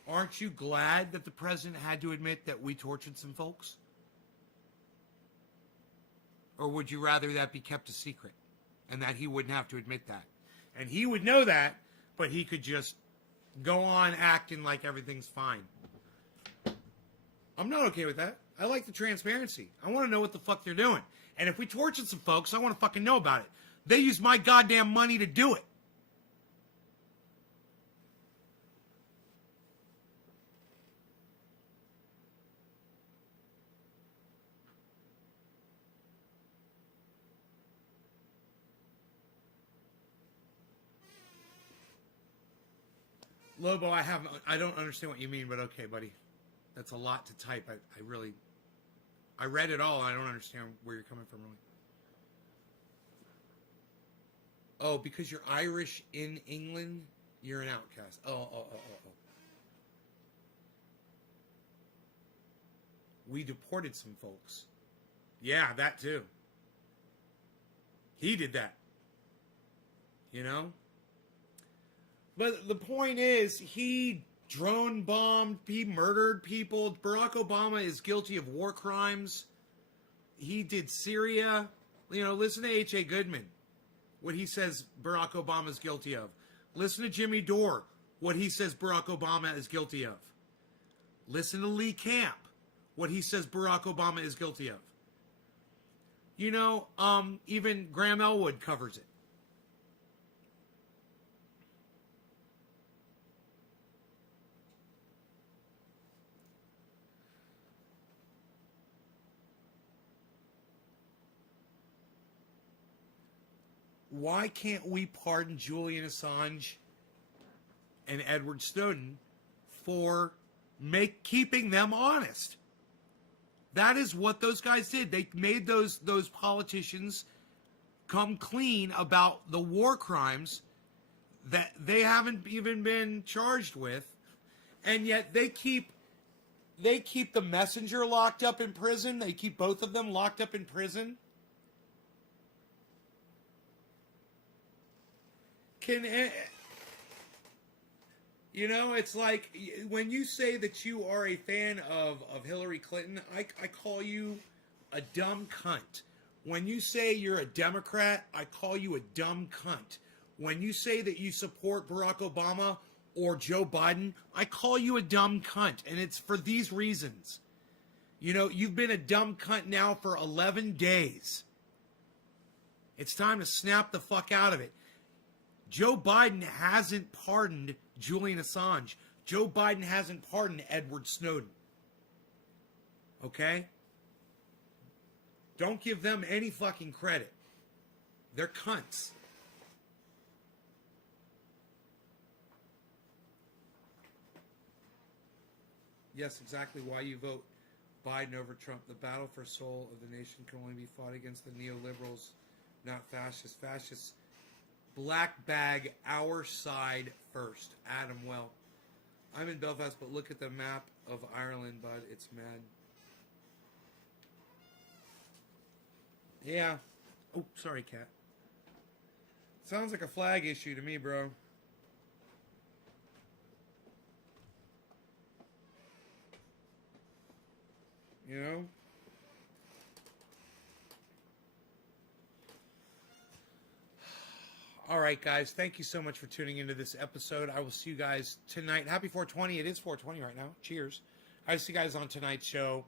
Aren't you glad that the president had to admit that we tortured some folks? Or would you rather that be kept a secret and that he wouldn't have to admit that? And he would know that, but he could just go on acting like everything's fine. I'm not okay with that. I like the transparency. I want to know what the fuck they're doing. And if we tortured some folks, I want to fucking know about it. They use my goddamn money to do it. Lobo, I don't understand what you mean, but okay, buddy. That's a lot to type. I read it all. I don't understand where you're coming from, really. Oh, because you're Irish in England, you're an outcast. Oh. We deported some folks. Yeah, that too. He did that. You know? But the point is, he drone bombed, he murdered people. Barack Obama is guilty of war crimes. He did Syria. You know, listen to H.A. Goodman, what he says Barack Obama is guilty of. Listen to Jimmy Dore, what he says Barack Obama is guilty of. Listen to Lee Camp, what he says Barack Obama is guilty of. You know, even Graham Elwood covers it. Why can't we pardon Julian Assange and Edward Snowden for keeping them honest? That is what those guys did. They made those politicians come clean about the war crimes that they haven't even been charged with, and yet they keep the messenger locked up in prison. They keep both of them locked up in prison. You know, it's like when you say that you are a fan of Hillary Clinton, I call you a dumb cunt. When you say you're a Democrat, I call you a dumb cunt. When you say that you support Barack Obama or Joe Biden, I call you a dumb cunt. And it's for these reasons. You know, you've been a dumb cunt now for 11 days. It's time to snap the fuck out of it. Joe Biden hasn't pardoned Julian Assange. Joe Biden hasn't pardoned Edward Snowden. Okay? Don't give them any fucking credit. They're cunts. Yes, exactly why you vote Biden over Trump. The battle for soul of the nation can only be fought against the neoliberals, not fascists. Fascists black bag our side first. Adam, well, I'm in Belfast, but look at the map of Ireland, bud. It's mad. Yeah. Oh, sorry, cat. Sounds like a flag issue to me, bro. You know? All right, guys. Thank you so much for tuning into this episode. I will see you guys tonight. Happy 420. It is 420 right now. Cheers. I see you guys on tonight's show,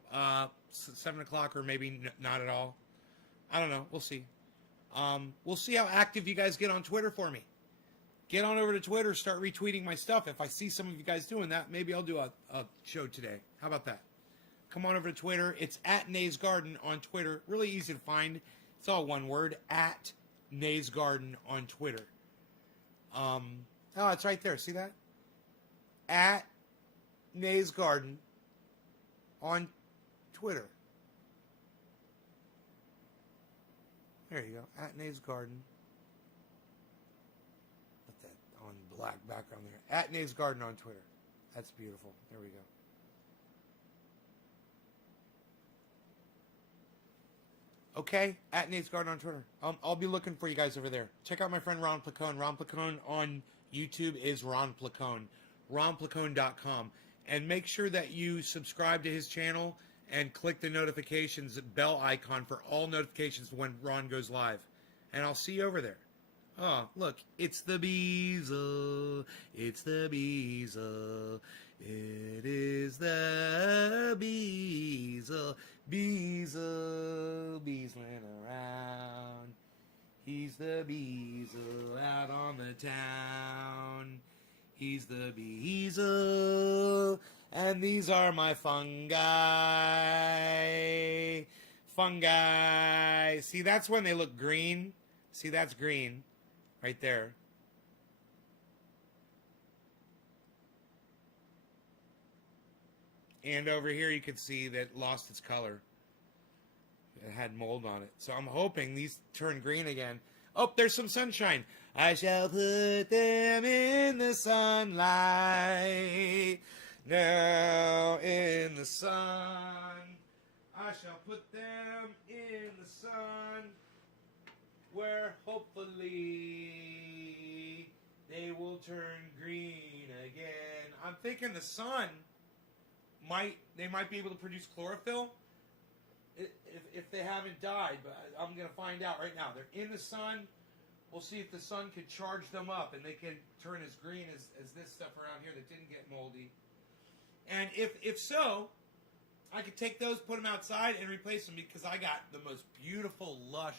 7 o'clock or maybe not at all. I don't know. We'll see. We'll see how active you guys get on Twitter for me. Get on over to Twitter, start retweeting my stuff. If I see some of you guys doing that, maybe I'll do a show today. How about that? Come on over to Twitter. It's at Nays Garden on Twitter. Really easy to find. It's all one word, at Nays Garden on Twitter. Oh, it's right there. See that? At Nays Garden on Twitter. There you go. At Nays Garden. Put that on black background there. At Nays Garden on Twitter. That's beautiful. There we go. Okay, at Nate's Garden on Twitter. I'll be looking for you guys over there. Check out my friend Ron Placone. Ron Placone on YouTube is Ron Placone. RonPlacone.com. And make sure that you subscribe to his channel and click the notifications bell icon for all notifications when Ron goes live. And I'll see you over there. Oh, look, it's the Beezle. It's the Beezle. It is the Beezle. Beezle, beezling around. He's the Beezle out on the town. He's the Beezle, and these are my fungi. Fungi. See, that's when they look green. See, that's green right there. And over here you can see that it lost its color. It had mold on it. So I'm hoping these turn green again. Oh, there's some sunshine. I shall put them in the sunlight. Now in the sun. I shall put them in the sun. Where hopefully they will turn green again. I'm thinking the sun might be able to produce chlorophyll if they haven't died, but I'm going to find out right now. They're in the sun. We'll see if the sun could charge them up and they can turn as green as this stuff around here that didn't get moldy. And if so, I could take those, put them outside, and replace them because I got the most beautiful, lush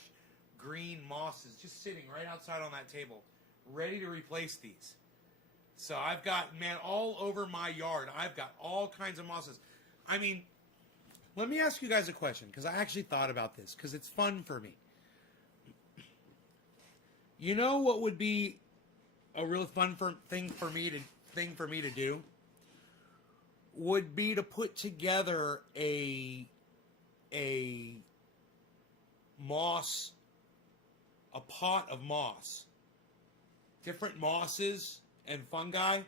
green mosses just sitting right outside on that table, ready to replace these. So I've got, man, all over my yard, I've got all kinds of mosses. I mean, let me ask you guys a question, because I actually thought about this, because it's fun for me. You know what would be a real fun thing for me to do? Would be to put together a moss, a pot of moss. Different mosses and fungi,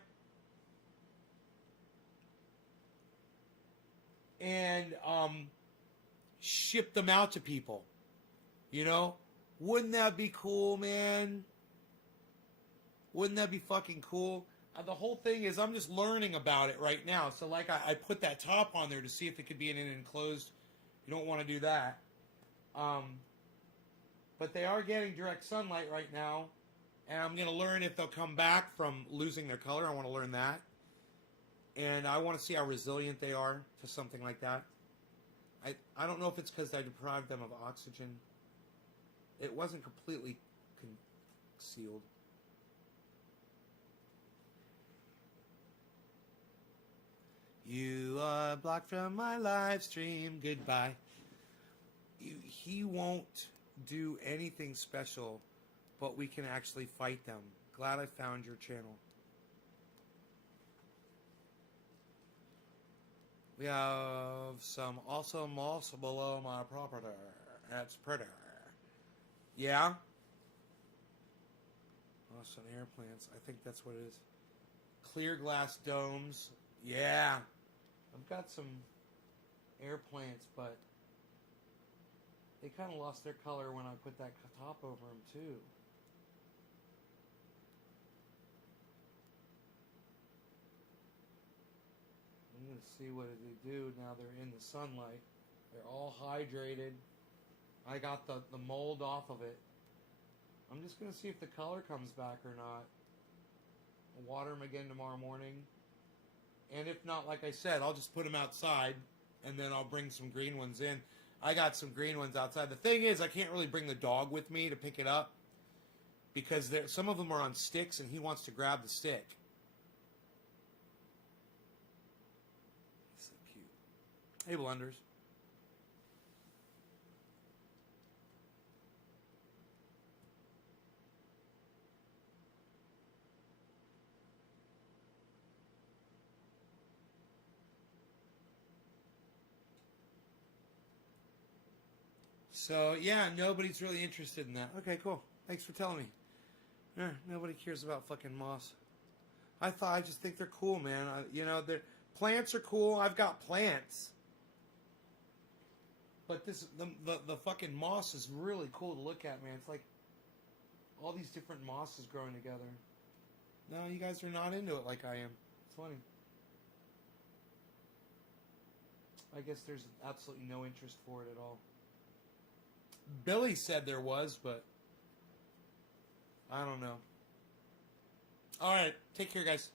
and ship them out to people. You know, wouldn't that be cool, man? Wouldn't that be fucking cool? The whole thing is I'm just learning about it right now. So like I put that top on there to see if it could be in an enclosed. You don't want to do that. But they are getting direct sunlight right now. And I'm going to learn if they'll come back from losing their color. I want to learn that. And I want to see how resilient they are to something like that. I don't know if it's because I deprived them of oxygen. It wasn't completely concealed. You are blocked from my live stream. Goodbye. He won't do anything special, but we can actually fight them. Glad I found your channel. We have some awesome moss below my property. That's pretty. Yeah? Oh, some air plants. I think that's what it is. Clear glass domes. Yeah. I've got some air plants, but they kind of lost their color when I put that top over them, too. I'm going to see what they do now they're in the sunlight. They're all hydrated. I got the mold off of it. I'm just going to see if the color comes back or not. I'll water them again tomorrow morning. And if not, like I said, I'll just put them outside, and then I'll bring some green ones in. I got some green ones outside. The thing is, I can't really bring the dog with me to pick it up because some of them are on sticks and he wants to grab the stick. He's so cute. Hey, Blunders. So, yeah, nobody's really interested in that. Okay, cool. Thanks for telling me. Yeah, nobody cares about fucking moss. I just think they're cool, man. Plants are cool. I've got plants. But the fucking moss is really cool to look at, man. It's like all these different mosses growing together. No, you guys are not into it like I am. It's funny. I guess there's absolutely no interest for it at all. Billy said there was, but I don't know. All right, take care, guys.